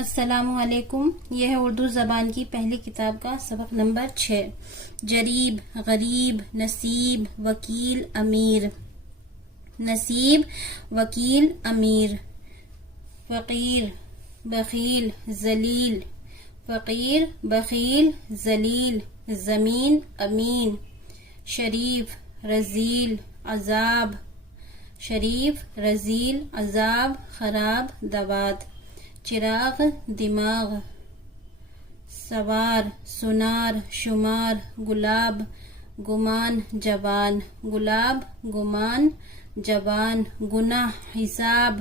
السلام علیکم. یہ ہے اردو زبان کی پہلی کتاب کا سبق نمبر 6. جریب، غریب، نصیب، وکیل، امیر. نصیب، وکیل، امیر. فقیر، بخیل، ذلیل. فقیر، بخیل، ذلیل. زمین، امین. شریف، رذیل، عذاب. شریف، رذیل، عذاب، خراب، دوات. چراغ، دماغ. سوار، سنار، شمار. گلاب، گمان، جبان. گلاب، گمان، جبان. گناہ، حساب.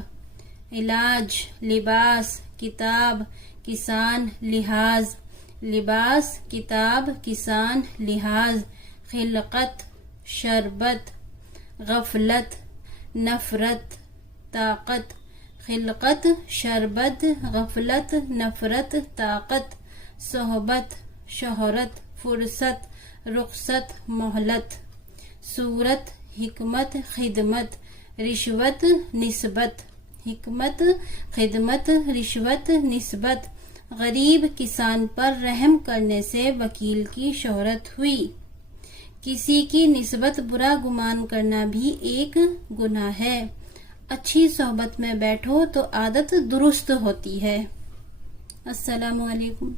علاج، لباس. کتاب، کسان، لحاظ. لباس، کتاب، کسان، لحاظ. خلقت، شربت. غفلت، نفرت. طاقت. خلقت، شربت، غفلت، نفرت، طاقت. صحبت، شہرت، فرصت، رخصت، مہلت. صورت، حکمت، خدمت. رشوت، نسبت. حکمت، خدمت، رشوت، نسبت. غریب کسان پر رحم کرنے سے وکیل کی شہرت ہوئی. کسی کی نسبت برا گمان کرنا بھی ایک گناہ ہے. اچھی صحبت میں بیٹھو تو عادت درست ہوتی ہے. السلام علیکم.